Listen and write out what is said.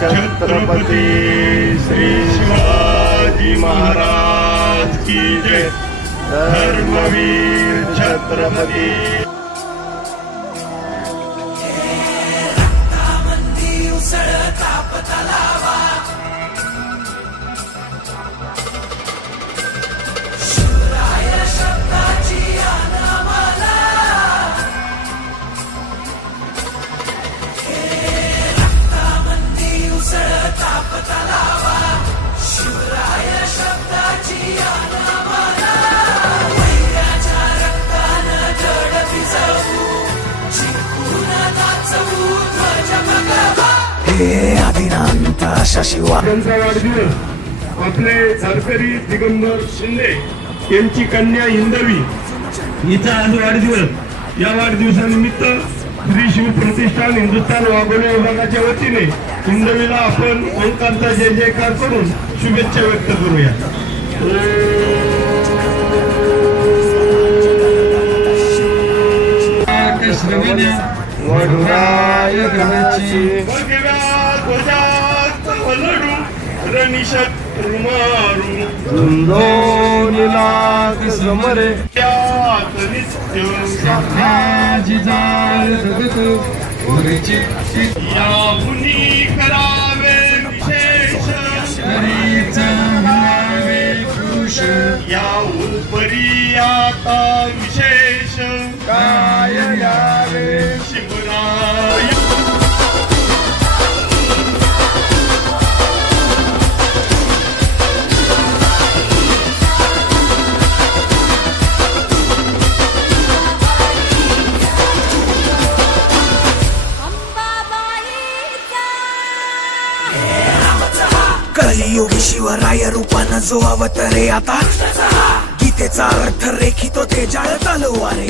छत्रपती श्री शिवाजी महाराज की जय। धर्मवीर छत्रपती। अभिनंत शशिवा त्यांचा वाढदिवस आपले झारकरी दिगंबर शिंदे यांची कन्या हिंदवी हिचा आज वाढदिवस। या वाढदिवसानिमित्त श्री शिव प्रतिष्ठान हिंदुस्थान वाघोली विभागाच्या वतीने हिंदवीला आपण ओंकारचा जय जयकार करून शुभेच्छा व्यक्त करूया। वडुराय गणाची रणिषत रुमारू धुंदोनीला समरे याहुनी करावे विशेष या उपरी आता विशेष काय यावे शिवराय। कलियुगी शिवराय रूपानं जो अवतरे आता गीतेचा अर्थ रेखितो ते जाळ तलवारे